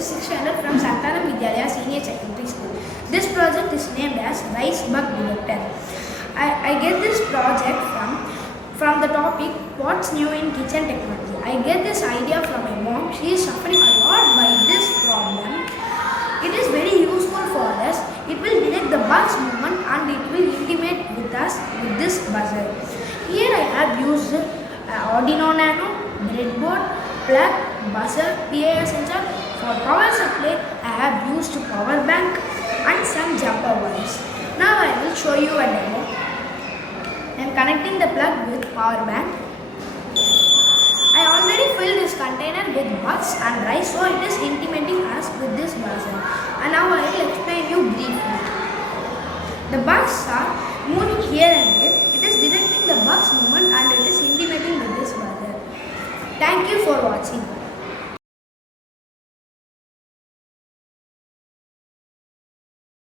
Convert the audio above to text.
student 600 from Santana Vidyalaya Senior Secondary School. This project is named as Rice Bug Detector. I get this project from the topic What's New in Kitchen Technology. I get this idea from my mom. She is suffering a lot by this problem. It is very useful for us. It will detect the bug's movement and it will intimate with us with this buzzer. Here I have used Arduino Nano, breadboard, plug, buzzer, PIR sensor. For power supply, I have used power bank and some jumper wires. Now I will show you a demo. I am connecting the plug with power bank. I already filled this container with bugs and rice, so it is intimating us with this buzzer. And now I will explain you briefly. The bugs are moving here and there. It is detecting the bug's movement and it is intimating with this buzzer. Thank you for watching.